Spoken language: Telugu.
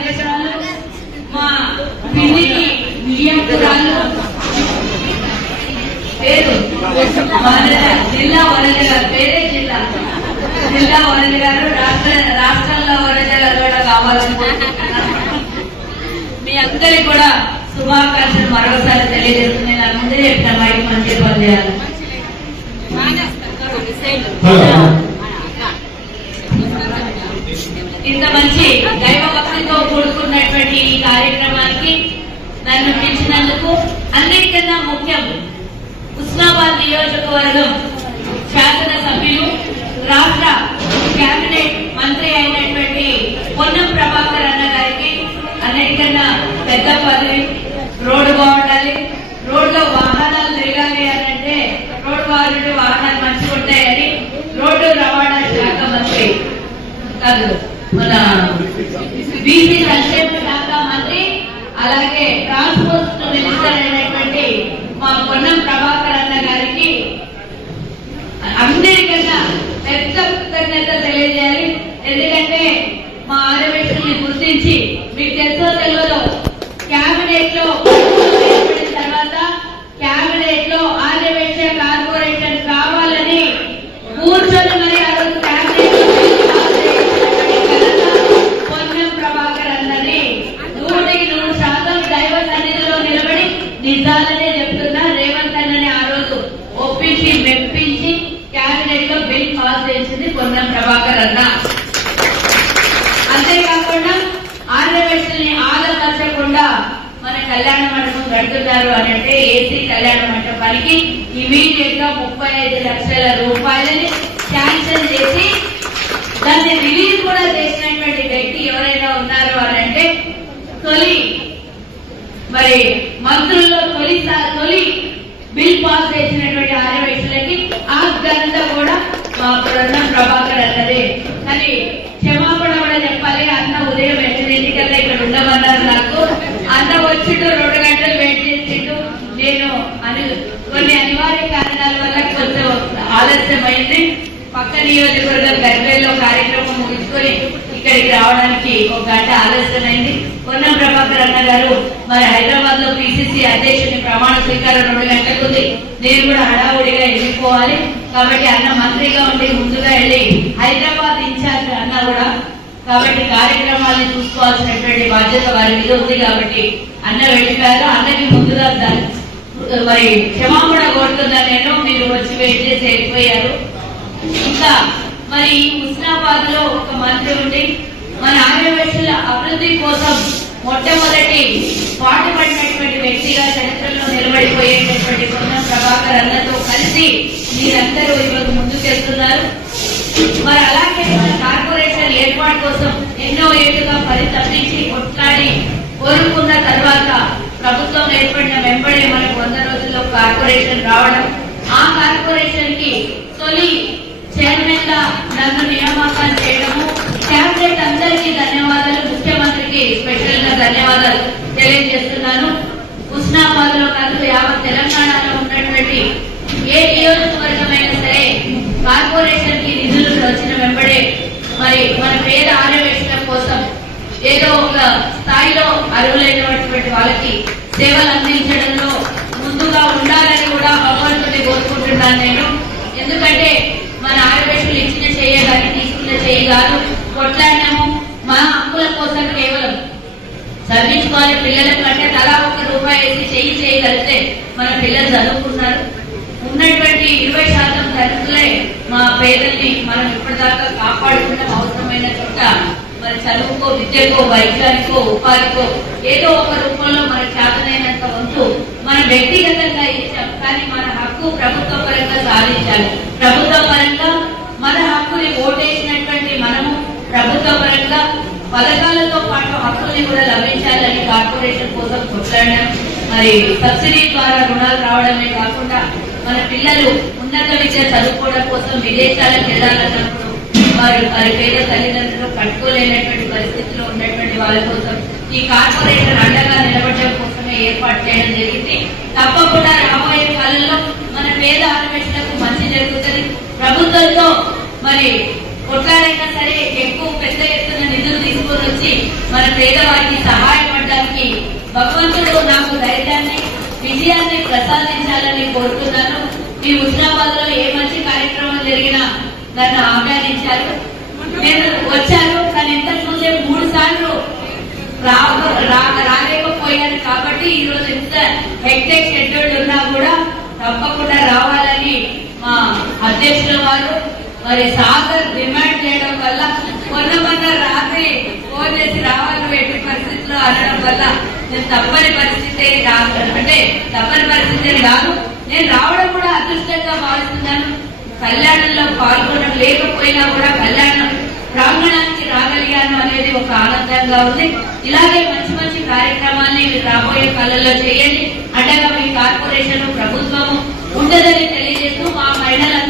అధ్యక్షురాలు మా పిల్లికి విజయపురాలు పేరు జిల్లా వరద గారు, పేరే జిల్లా వరద గారు, రాష్ట్రంలో వరద కూడా కావాలనుకుంటున్నాను. మీ అందరికి కూడా శుభాకాంక్షలు మరొకసారి తెలియజేస్తుంది. నా ముందే చెప్పిన మైక్ మంచి పని చేయాలి. ఇంత మంచి దైవ భక్తితో కూడుకున్నటువంటి ఈ కార్యక్రమానికి నన్ను పిలిచినందుకు అన్నిటికన్నా ముఖ్యం హుస్నాబాద్ నియోజకవర్గం శాసన సభ్యులు, రాష్ట్ర కేబినెట్ మంత్రి అయినటువంటి పొన్నం ప్రభాకర్ అన్న గారికి అన్నిటికన్నా పెద్ద పదవి. రోడ్డు బాగుండాలి, రోడ్లో వాహనాలు తిరగాలి అంటే రోడ్డు బాగుంటే వాహనాలు మంచిగా ఉంటాయని రోడ్డు రవాణా శాఖ మంత్రి కాదు, మన బీసీ సంక్షేమ శాఖ మంత్రి, అలాగే ట్రాన్స్పోర్ట్ మినిస్టర్ అయినటువంటి మా పొన్నం ప్రభాకర్ అన్న గారికి అందరికన్నా పెద్ద కృతజ్ఞత తెలియజేయాలి. ఎందుకంటే మా ఆర్యవేక్షల్ని గుర్తించి, మీకు తెలుసో తెలియదో, క్యాబినెట్ లో ఏర్పడిన తర్వాత క్యాబినెట్ లో ఆర్యవేక్ష కార్పొరేషన్ కావాలని కూర్చొని మరి ఆ రోజు క్యాబినెట్ పొన్నం ప్రభాకర్ అన్నది 100% దైవ సన్నిధిలో నిలబడి నిజాలనే చెప్తున్నా. రేవంత్ అన్నని ఆ రోజు ఒప్పించి మెప్పించి క్యాబినెట్ లో బిల్ పాస్ చేసింది పొన్నం ప్రభాకర్ అన్న. అంతేకాకుండా ఆర్యవేక్షల్ని ఆదపరచకుండా మన కళ్యాణ మండపం కడుతున్నారు అని అంటే ఏసీ కళ్యాణ మండపానికి ఇమీడియట్ గా 35 లక్షల రూపాయలని శాంక్షన్ చేసి దాన్ని రిలీజ్ కూడా చేసినటువంటి వ్యక్తి ఎవరైనా ఉన్నారు అని అంటే తొలి మరి మంత్రుల్లో తొలి బిల్ పాస్ చేసినటువంటి ఆర్యవేక్షలకి ఆ ఘనత కూడా మా పొన్నం ప్రభాకర్ అన్నదే. కానీ క్షమాపణ కూడా చెప్పాలి. అన్న ఉదయం 8 కల్లా ఇక్కడ ఉండమన్నారు. నాకు అన్న వచ్చిండు 2 గంటలు వెయిట్ చేసిండు. నేను కొన్ని అనివార్య కారణాల వల్ల కొంచెం ఆలస్యమైంది. పక్క నియోజకవర్గం గర్వేలో కార్యక్రమం ముగించుకొని ఇక్కడికి రావడానికి 1 గంట ఆలస్యమైంది. పొన్నం ప్రభాకర్ అన్న గారు మరి హైదరాబాద్ లో పిసిసి అధ్యక్షుని ప్రమాణ స్వీకారం 2 గంటలకు ఉంది. నేను కూడా హడావుడిగా వెళ్ళిపోవాలి కాబట్టి అన్న మంత్రిగా ఉండి ముందుగా వెళ్ళి హైదరాబాద్ ఇన్ఛార్జ్ అన్న కూడా కాబట్టి కార్యక్రమాన్ని చూసుకోవాల్సినటువంటి బాధ్యత వారి మీద ఉంది కాబట్టి అన్న వెళ్ళిపోయారు. అన్నకి ముందుగా మరి క్షమాపణ కోరుతున్నా నేను, మీరు వచ్చి వెయిట్ చేసి వెళ్ళిపోయారు. ఇంకా మరి హుస్నాబాద్ లో ఒక మంత్రి ఉండి మన ఆర్యవేక్షల అభివృద్ధి కోసం మొట్టమొదటి పాటుపడినటువంటి వ్యక్తిగా చరిత్రలో నిలబడిపోయేటటువంటి పొన్నం ప్రభాకర్ అన్నతో కలిసి మీరందరూ ఈరోజు ముందుకెళ్తున్నారు. మరి అలాగే మన కార్పొరేషన్ ఏర్పాటు కోసం ఎన్నో ఏళ్లుగా పరితపించి కొట్లాడి కోరుకున్న తర్వాత ప్రభుత్వం ఏర్పడిన వెంబడే మనకు 100 రోజుల్లో కార్పొరేషన్ రావడం, ఆ కార్పొరేషన్ కి తొలి చైర్మన్ గా నన్ను నియామకాలు చేయడము, క్యాబినెట్ అందరికీ ధన్యవాదాలు, ముఖ్యమంత్రికి స్పెషల్ గా ధన్యవాదాలు తెలియజేస్తున్నాను. హుస్నాబాద్ లో కాదు యావత్ తెలంగాణలో ఉన్నటువంటి ఏ నియోజకవర్గమైనా సరే కార్పొరేషన్ కి నిధులు వచ్చిన వెంబడే మరి మన పేద ఆర్యవేక్షల కోసం ఏదో ఒక స్థాయిలో అర్హులైనటువంటి వాళ్ళకి సేవలు అందించడంలో ముందుగా ఉండాలని కూడా భగవంతుని కోరుకుంటున్నాను నేను. ఎందుకంటే మన ఆర్యవేక్షలు ఇచ్చిన చేయగాని తీసుకున్న చేయగాను కొట్లాడినాము. మన హక్కుల కోసం కేవలం చదివించుకోవాలి పిల్లలకు అంటే తలా 1 రూపాయి వేసి చేయగలిగితే మన పిల్లలు చదువుకున్నారు. ఉన్నటువంటి 20% తరగతులే మా పేదల్ని మనం ఇప్పటిదాకా కాపాడుకున్న అవసరమైన చోట మరి చదువుకో, విద్యకో, వైద్యానికో, ఉపాధికో ఏదో ఒక రూపంలో మన చేతనైనంత వంతు మనం వ్యక్తిగతంగా ఇచ్చాం. కానీ మన హక్కు ప్రభుత్వ పరంగా సాధించాలి. ప్రభుత్వ పరంగా మన హక్కుని ఓటేసినటువంటి మనము ప్రభుత్వ పరంగా పథకాలతో పాటు హక్కుల్ని కూడా లభించాలని కార్పొరేషన్ కోసం కొట్లాడాం. మరి సబ్సిడీ ద్వారా రుణాలు రావడమే కాకుండా మన పిల్లలు ఉన్నత విద్య చదువుకోవడం కోసం విదేశాలకు వెళ్లాలన్నప్పుడు మరి పేద తల్లిదండ్రులు కట్టుకోలేనటువంటి పరిస్థితిలో ఉన్నటువంటి వాళ్ళ కోసం ఈ కార్పొరేషన్ అండగా నిలబడడం కోసమే ఏర్పాటు చేయడం జరిగింది. తప్పకుండా రాబోయే కాలంలో మన పేద ఆర్యవేక్షలకు మంచి జరుగుతుంది. ప్రభుత్వంతో మరి కొట్లాడైనా సరే ఎక్కువ పెద్ద ఎత్తున నిధులు తీసుకొని వచ్చి మన పేదవారికి సహాయపడడానికి భగవంతుడు నాకు ధైర్యాన్ని విజయాన్ని ప్రసాదించాలని కోరుతున్నాను. ఈ హుస్నాబాద్ లో ఏ మంచి కార్యక్రమం జరిగినా నన్ను ఆహ్వానించారు, నేను వచ్చాను. కానీ ఇంతకు ముందే 3 సార్లు రాలేకపోయాను. కాబట్టి ఈ రోజు ఎంత హెక్టెక్ షెడ్యూల్ ఉన్నా కూడా తప్పకుండా రావాలని మా అధ్యక్షుల వారు మరి సాగర్ డిమాండ్ చేయడం వల్ల మొన్న రాత్రి ఫోన్ చేసి రావాలి ఎట్టి పరిస్థితుల్లో అనడం వల్ల నేను తప్పని పరిస్థితి అంటే తప్పని పరిస్థితి కాదు, నేను రావడం కూడా అదృష్టంగా భావిస్తున్నాను. కళ్యాణంలో పాల్గొనడం లేకపోయినా కూడా కళ్యాణం ప్రాంగణానికి రాగలిగాను అనేది ఒక ఆనందంగా ఉంది. ఇలాగే మంచి మంచి కార్యక్రమాన్ని రాబోయే కాలంలో చేయండి. అండగా మీ కార్పొరేషన్ ప్రభుత్వము ఉంటుందని తెలియజేస్తూ మా మహిళలందరూ